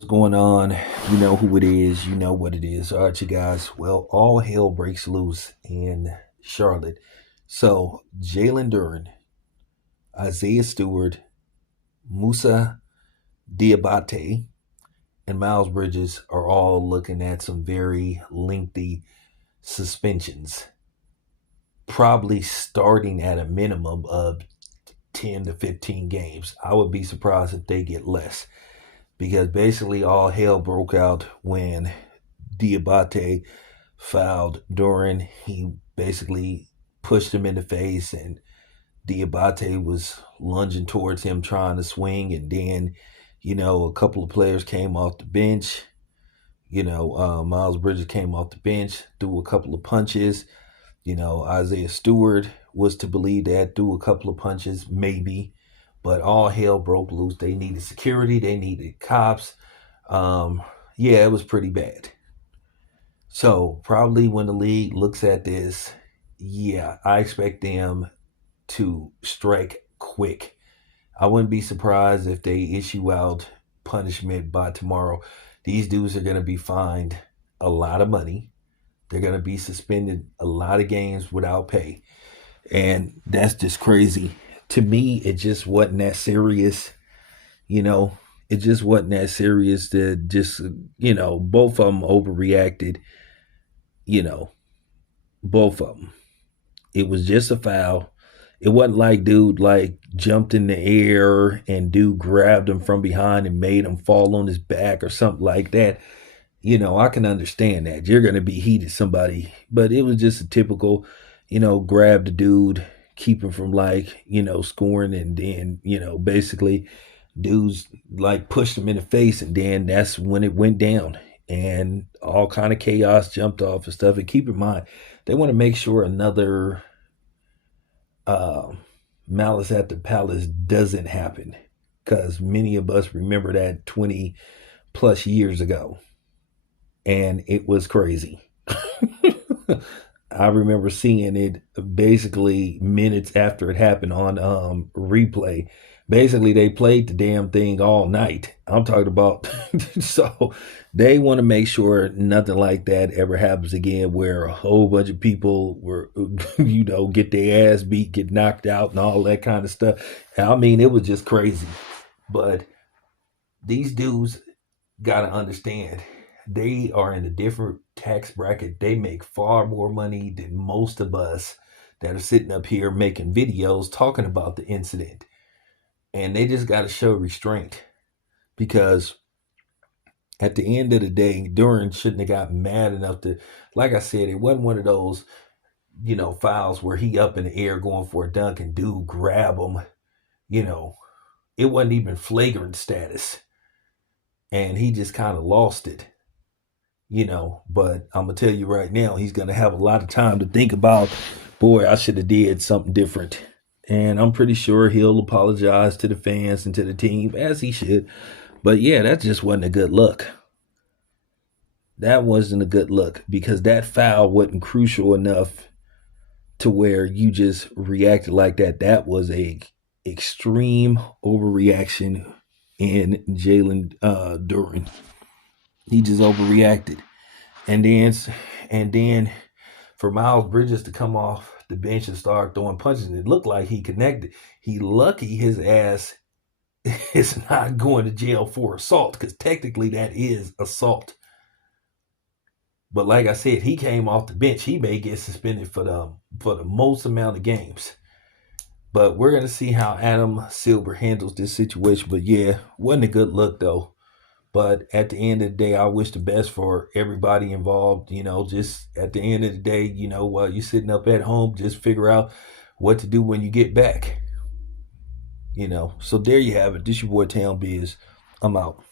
What's going on? You know who it is. You know what it is. All right, you guys. Well, all hell breaks loose in Charlotte. So, Jalen Duren, Isaiah Stewart, Musa Diabate, and Miles Bridges are all looking at some very lengthy suspensions, probably starting at a minimum of 10 to 15 games. I would be surprised if they get less because basically all hell broke out when Diabate fouled Duran. He basically pushed him in the face, and Diabate was lunging towards him trying to swing. And then, a couple of players came off the bench. Miles Bridges came off the bench, threw a couple of punches. Isaiah Stewart was to believe that, threw a couple of punches, maybe. But all hell broke loose. They needed security. They needed cops. Yeah, it was pretty bad. So probably when the league looks at this, yeah, I expect them to strike quick. I wouldn't be surprised if they issue out punishment by tomorrow. These dudes are going to be fined a lot of money. They're going to be suspended a lot of games without pay. And that's just crazy. To me, it just wasn't that serious. You know, it just wasn't that serious to just, both of them overreacted, you know, both of them. It was just a foul. It wasn't like dude like jumped in the air and dude grabbed him from behind and made him fall on his back or something like that. I can understand that. You're gonna be heated somebody, but it was just a typical, grab the dude, keep him from like, scoring, and then, basically dudes like pushed him in the face, and then that's when it went down and all kind of chaos jumped off and stuff. And keep in mind, they want to make sure another uh, Malice at the Palace doesn't happen, because many of us remember that 20 plus years ago, and it was crazy. I remember seeing it basically minutes after it happened on replay. Basically, they played the damn thing all night. I'm talking about, so they want to make sure nothing like that ever happens again, where a whole bunch of people were, get their ass beat, get knocked out, and all that kind of stuff. And I mean, it was just crazy. But these dudes got to understand, they are in a different tax bracket. They make far more money than most of us that are sitting up here making videos talking about the incident. And they just got to show restraint, because at the end of the day, Duran shouldn't have got mad enough to, like I said, it wasn't one of those, fouls where he up in the air going for a dunk and dude grab him. You know, it wasn't even flagrant status. And he just kind of lost it. But I'm gonna tell you right now, he's gonna have a lot of time to think about, boy, I should have did something different. And I'm pretty sure he'll apologize to the fans and to the team, as he should. But yeah, that just wasn't a good look. That wasn't a good look, because that foul wasn't crucial enough to where you just reacted like that. That was a extreme overreaction in Jalen Duran. He just overreacted. And then for Miles Bridges to come off the bench and start throwing punches, and it looked like he connected. He lucky his ass is not going to jail for assault, because technically that is assault. But like I said, he came off the bench. He may get suspended for the most amount of games. But we're gonna see how Adam Silver handles this situation. But yeah, wasn't a good look though. But at the end of the day, I wish the best for everybody involved. Just at the end of the day, while you're sitting up at home, just figure out what to do when you get back. So there you have it. This your boy Town Biz. I'm out.